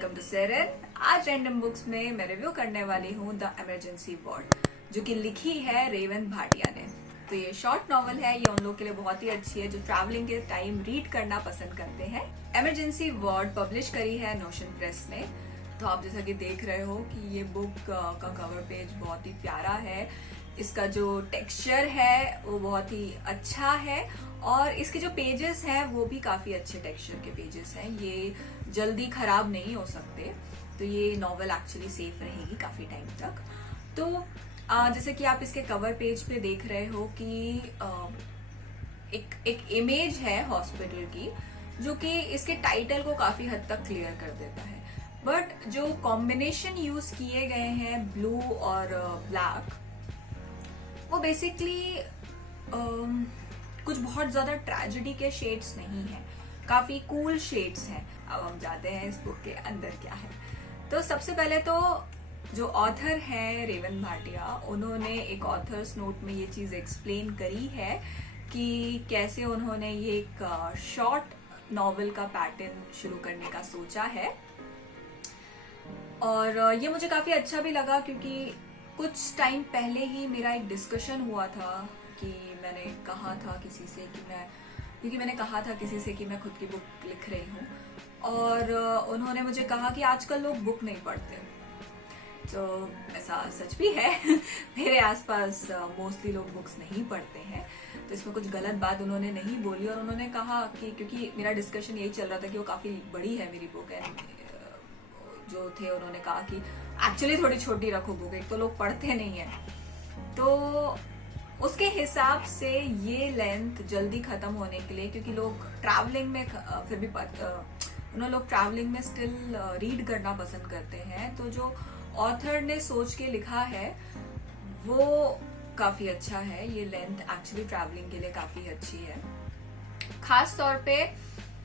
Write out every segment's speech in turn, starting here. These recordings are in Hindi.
Welcome to सेरेन। आज रैंडम बुक्स में मैं रिव्यू करने वाली हूँ द इमरजेंसी वार्ड, जो कि लिखी है रेवन भाटिया ने। तो ये शॉर्ट नॉवल है, ये उन लोग के लिए बहुत ही अच्छी है जो ट्रैवलिंग के टाइम रीड करना पसंद करते हैं। इमरजेंसी वार्ड पब्लिश करी है नोशन प्रेस ने। तो आप जैसा कि देख रहे हो कि ये बुक का कवर पेज बहुत ही प्यारा है, इसका जो टेक्सचर है वो बहुत ही अच्छा है और इसके जो पेजेस हैं वो भी काफी अच्छे टेक्सचर के पेजेस हैं। ये जल्दी खराब नहीं हो सकते, तो ये नॉवेल एक्चुअली सेफ रहेगी काफी टाइम तक। तो जैसे कि आप इसके कवर पेज पे देख रहे हो कि एक इमेज है हॉस्पिटल की, जो कि इसके टाइटल को काफी हद तक क्लियर कर देता है। बट जो कॉम्बिनेशन यूज किए गए हैं ब्लू और ब्लैक, वो बेसिकली कुछ बहुत ज्यादा ट्रेजेडी के शेड्स नहीं है, काफी कूल शेड्स हैं। अब हम जाते हैं इस बुक के अंदर क्या है। तो सबसे पहले तो जो ऑथर है रेवन भाटिया, उन्होंने एक ऑथर्स नोट में ये चीज एक्सप्लेन करी है कि कैसे उन्होंने ये एक शॉर्ट नॉवेल का पैटर्न शुरू करने का सोचा है। और ये मुझे काफी अच्छा भी लगा, क्योंकि कुछ टाइम पहले ही मेरा एक डिस्कशन हुआ था कि मैंने कहा था किसी से कि मैं खुद की बुक लिख रही हूँ, और उन्होंने मुझे कहा कि आजकल लोग बुक नहीं पढ़ते। तो ऐसा सच भी है मेरे आसपास मोस्टली लोग बुक्स नहीं पढ़ते हैं, तो इसमें कुछ गलत बात उन्होंने नहीं बोली। और उन्होंने कहा कि क्योंकि मेरा डिस्कशन यही चल रहा था कि वो काफी बड़ी है मेरी बुक, एंड जो थे उन्होंने कहा कि एक्चुअली थोड़ी छोटी रखो बुक, एक तो लोग पढ़ते नहीं है, तो उसके हिसाब से ये लेंथ जल्दी खत्म होने के लिए, क्योंकि लोग ट्रैवलिंग में फिर भी लोग ट्रैवलिंग में स्टिल रीड करना पसंद करते हैं। तो जो ऑथर ने सोच के लिखा है वो काफी अच्छा है। ये लेंथ एक्चुअली ट्रैवलिंग के लिए काफी अच्छी है। खास तौर पे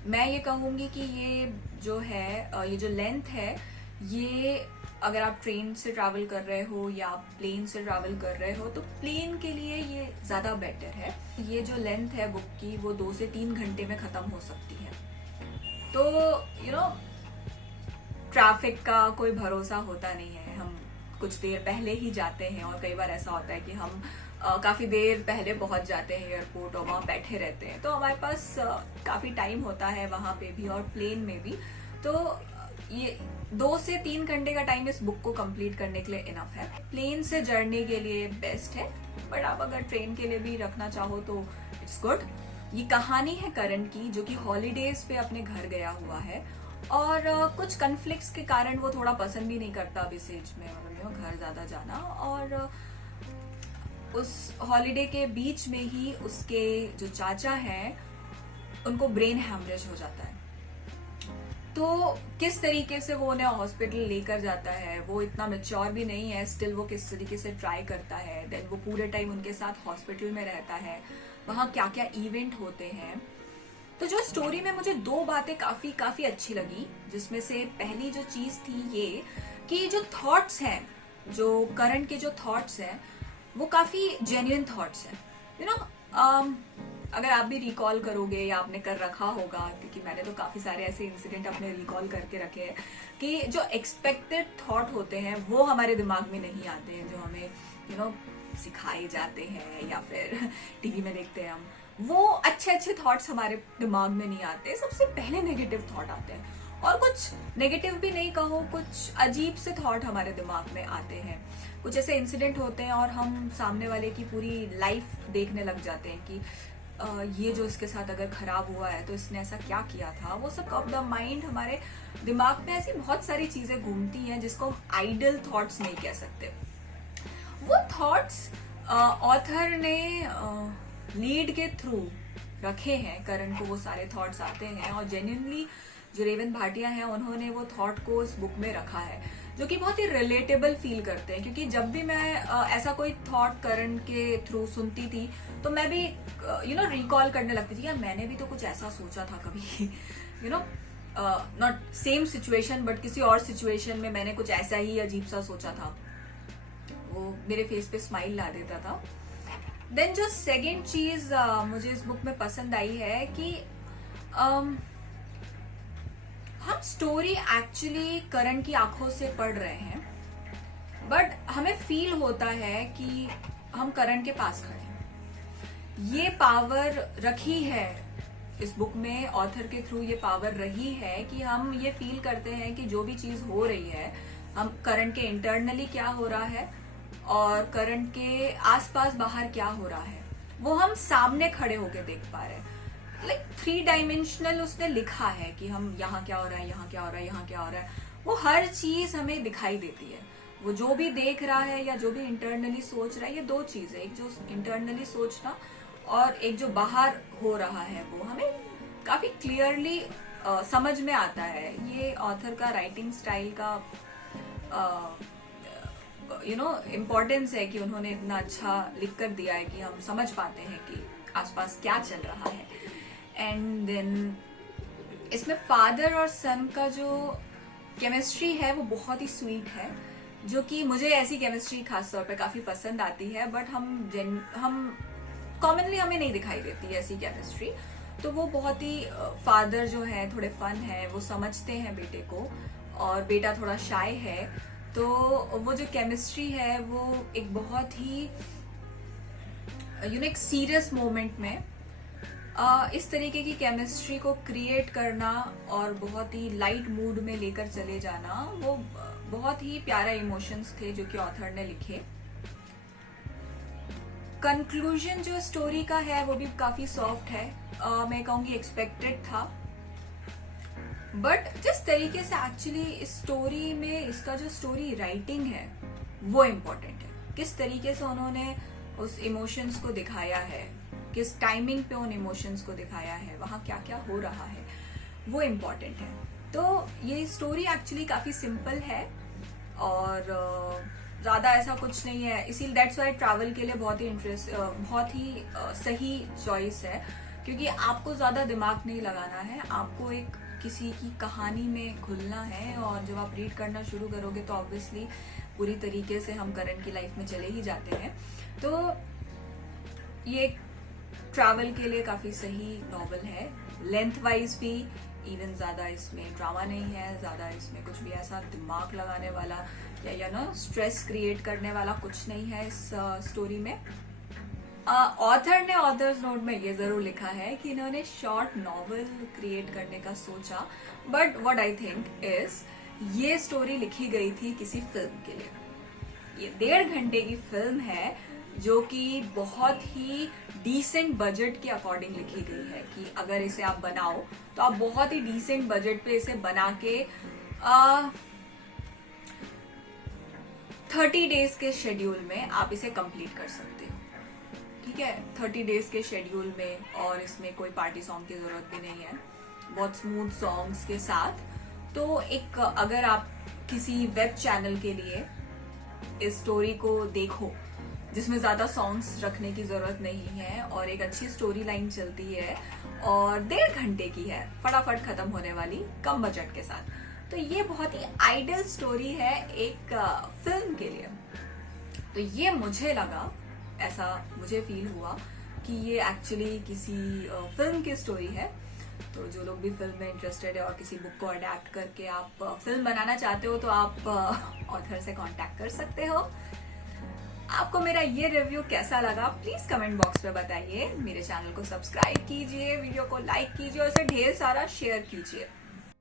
मैं ये कहूंगी कि ये जो है, ये जो लेंथ है, ये अगर आप ट्रेन से ट्रैवल कर रहे हो या प्लेन से ट्रैवल कर रहे हो, तो प्लेन के लिए ये ज्यादा बेटर है। ये जो लेंथ है बुक की, वो 2 से 3 घंटे में खत्म हो सकती है। तो ट्रैफिक का कोई भरोसा होता नहीं है, हम कुछ देर पहले ही जाते हैं, और कई बार ऐसा होता है कि हम काफी देर पहले पहुंच जाते हैं एयरपोर्ट और वहां बैठे रहते हैं, तो हमारे पास काफी टाइम होता है वहां पे भी और प्लेन में भी। तो ये 2 से 3 घंटे का टाइम इस बुक को कंप्लीट करने के लिए इनफ है। प्लेन से जर्नी के लिए बेस्ट है, बट आप अगर ट्रेन के लिए भी रखना चाहो तो इट्स गुड। ये कहानी है करण की, जो कि हॉलीडेज पे अपने घर गया हुआ है, और कुछ कन्फ्लिक्ट्स के कारण वो थोड़ा पसंद भी नहीं करता अब इस एज में, मतलब घर ज्यादा जाना। और उस हॉलीडे के बीच में ही उसके जो चाचा हैं, उनको ब्रेन हैमरेज हो जाता है। तो किस तरीके से वो उन्हें हॉस्पिटल लेकर जाता है, वो इतना मैच्योर भी नहीं है, स्टिल वो किस तरीके से ट्राई करता है। देन वो पूरे टाइम उनके साथ हॉस्पिटल में रहता है, वहां क्या क्या इवेंट होते हैं। तो जो स्टोरी में मुझे 2 बातें काफी अच्छी लगी, जिसमें से पहली जो चीज थी ये कि जो थॉट्स हैं, जो करण के जो थॉट्स हैं, वो काफी जेन्युइन थॉट्स हैं। अगर आप भी रिकॉल करोगे या आपने कर रखा होगा, क्योंकि मैंने तो काफी सारे ऐसे इंसिडेंट अपने रिकॉल करके रखे हैं कि जो एक्सपेक्टेड थॉट होते हैं वो हमारे दिमाग में नहीं आते हैं, जो हमें सिखाए जाते हैं या फिर टीवी में देखते हैं हम, वो अच्छे थॉट्स हमारे दिमाग में नहीं आते। सबसे पहले नेगेटिव थॉट आते हैं, और कुछ नेगेटिव भी नहीं कहो, कुछ अजीब से थॉट हमारे दिमाग में आते हैं। कुछ ऐसे इंसिडेंट होते हैं और हम सामने वाले की पूरी लाइफ देखने लग जाते हैं कि ये जो इसके साथ अगर खराब हुआ है तो इसने ऐसा क्या किया था। वो सब ऑफ द माइंड हमारे दिमाग में ऐसी बहुत सारी चीजें घूमती हैं जिसको हम आइडल थॉट्स नहीं कह सकते। वो थॉट्स ऑथर ने लीड के थ्रू रखे हैं, करण को वो सारे थॉट्स आते हैं, और जेन्युइनली जो रेवन भाटिया हैं उन्होंने वो थॉट को उस बुक में रखा है, जो कि बहुत ही रिलेटेबल फील करते हैं। क्योंकि जब भी मैं ऐसा कोई थॉट करण के थ्रू सुनती थी, तो मैं भी रिकॉल करने लगती थी, यार मैंने भी तो कुछ ऐसा सोचा था कभी नॉट सेम सिचुएशन, बट किसी और सिचुएशन में मैंने कुछ ऐसा ही अजीब सा सोचा था। वो मेरे फेस पे स्माइल ला देता था। देन जो सेकेंड चीज मुझे इस बुक में पसंद आई है कि हम स्टोरी एक्चुअली करण की आंखों से पढ़ रहे हैं, बट हमें फील होता है कि हम करण के पास खड़े हैं। ये पावर रखी है इस बुक में, ऑथर के थ्रू ये पावर रही है कि हम ये फील करते हैं कि जो भी चीज हो रही है, हम करण के इंटरनली क्या हो रहा है और करण के आसपास बाहर क्या हो रहा है, वो हम सामने खड़े होके देख पा रहे हैं। लाइक 3 डायमेंशनल उसने लिखा है कि हम यहाँ क्या हो रहा है, यहाँ क्या हो रहा है, यहाँ क्या हो रहा है, वो हर चीज हमें दिखाई देती है। वो जो भी देख रहा है या जो भी इंटरनली सोच रहा है, ये 2 चीज है, एक जो इंटरनली सोचना और एक जो बाहर हो रहा है, वो हमें काफी क्लियरली समझ में आता है। ये ऑथर का राइटिंग स्टाइल का इम्पोर्टेंस है कि उन्होंने इतना अच्छा लिख कर दिया है कि हम समझ पाते हैं कि आसपास क्या चल रहा है। एंड देन इसमें फादर और सन का जो केमिस्ट्री है वो बहुत ही स्वीट है, जो कि मुझे ऐसी केमिस्ट्री खासतौर पे काफी पसंद आती है, बट हम कॉमनली हमें नहीं दिखाई देती है ऐसी केमिस्ट्री। तो वो बहुत ही फादर जो है थोड़े फन है, वो समझते हैं बेटे को, और बेटा थोड़ा शाय है, तो वो जो केमिस्ट्री है वो एक बहुत ही एक सीरियस मोमेंट में इस तरीके की केमिस्ट्री को क्रिएट करना और बहुत ही लाइट मूड में लेकर चले जाना, वो बहुत ही प्यारा इमोशंस थे जो कि ऑथर ने लिखे। कंक्लूजन जो स्टोरी का है वो भी काफी सॉफ्ट है, मैं कहूंगी एक्सपेक्टेड था, बट जिस तरीके से एक्चुअली इस स्टोरी में इसका जो स्टोरी राइटिंग है वो इम्पोर्टेंट है। किस तरीके से उन्होंने उस इमोशंस को दिखाया है, किस टाइमिंग पे उन इमोशंस को दिखाया है, वहां क्या क्या हो रहा है, वो इम्पोर्टेंट है। तो ये स्टोरी एक्चुअली काफी सिंपल है और ज्यादा ऐसा कुछ नहीं है, इसीलिए दैट्स वाई ट्रैवल के लिए बहुत ही सही चॉइस है, क्योंकि आपको ज्यादा दिमाग नहीं लगाना है, आपको एक किसी की कहानी में घुलना है, और जब आप रीड करना शुरू करोगे तो ऑब्वियसली पूरी तरीके से हम करण की लाइफ में चले ही जाते हैं। तो ये ट्रैवल के लिए काफी सही नॉवल है। लेंथ वाइज भी इवन ज्यादा इसमें ड्रामा नहीं है, ज्यादा इसमें कुछ भी ऐसा दिमाग लगाने वाला या स्ट्रेस क्रिएट करने वाला कुछ नहीं है इस स्टोरी में। ऑथर ने ऑथर्स नोट में ये जरूर लिखा है कि इन्होंने शॉर्ट नॉवल क्रिएट करने का सोचा, but what I think is ये स्टोरी लिखी गई थी किसी फिल्म के लिए। ये 1.5 घंटे की फिल्म है जो कि बहुत ही डिसेंट बजट के अकॉर्डिंग लिखी गई है, कि अगर इसे आप बनाओ तो आप बहुत ही डिसेंट बजट पे इसे बना के 30 डेज के शेड्यूल में आप इसे कंप्लीट कर सकते हो। ठीक है, 30 डेज के शेड्यूल में, और इसमें कोई पार्टी सॉन्ग की जरूरत भी नहीं है, बहुत स्मूथ सॉन्ग्स के साथ। तो एक अगर आप किसी वेब चैनल के लिए इस स्टोरी को देखो जिसमें ज्यादा सॉन्ग्स रखने की जरूरत नहीं है और एक अच्छी स्टोरी लाइन चलती है और 1.5 घंटे की है, फटाफट खत्म होने वाली, कम बजट के साथ, तो ये बहुत ही आइडियल स्टोरी है एक फिल्म के लिए। तो ये मुझे लगा, ऐसा मुझे फील हुआ कि ये एक्चुअली किसी फिल्म की स्टोरी है। तो जो लोग भी फिल्म में इंटरेस्टेड है और किसी बुक को अडेप्ट करके आप फिल्म बनाना चाहते हो, तो आप ऑथर से कांटेक्ट कर सकते हो। आपको मेरा ये रिव्यू कैसा लगा प्लीज कमेंट बॉक्स में बताइए। मेरे चैनल को सब्सक्राइब कीजिए, वीडियो को लाइक कीजिए और इसे ढेर सारा शेयर कीजिए।